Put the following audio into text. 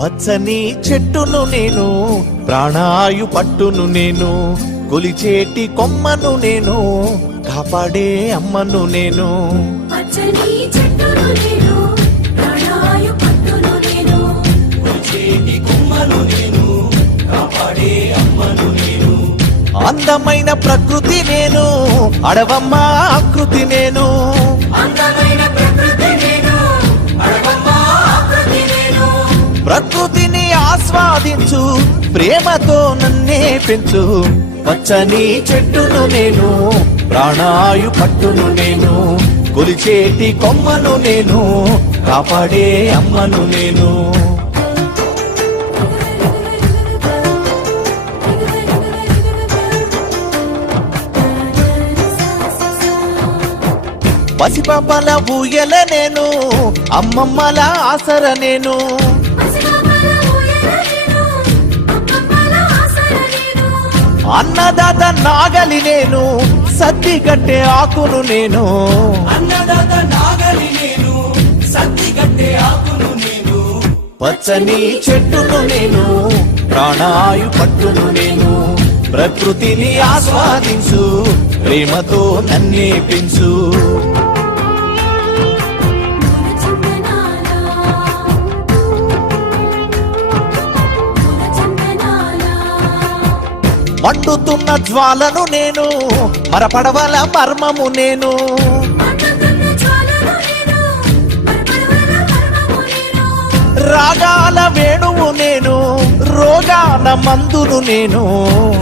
పచ్చని చెట్టును నేను ప్రాణాయు పట్టును నేను కొలిచేటి కొమ్మను నేను కాపాడే అమ్మను నేను. పచ్చని చెట్టును నేను ప్రాణాయు పట్టును నేను అందమైన ప్రకృతి నేను అడవమ్మ ఆకృతి నేను. అందమైన ప్రకృతిని ఆస్వాదించు ప్రేమతో నన్నే పెంచు. పచ్చని చెట్టును నేను ప్రాణాయు పట్టును నేను కొలిచేటి కొమ్మను నేను కాపాడే అమ్మను నేను. పసిపాపల ఊయల నేను అమ్మమ్మల ఆసర నేను. అన్నదాత నాగలి నేను సద్ది కట్టే ఆకును నేను. అన్నదాత నాగలి నేను సత్తి గట్టే ఆకును నేను. పచ్చని చెట్టును నేను ప్రాణాయు పట్టును నేను. ప్రకృతిని ఆస్వాదించు ప్రేమతో నన్నే పెంచు. మండుతున్న జ్వాలను నేను మరపడవల మర్మము నేను. రాగాల వేణువు నేను రోగాల మందును నేను.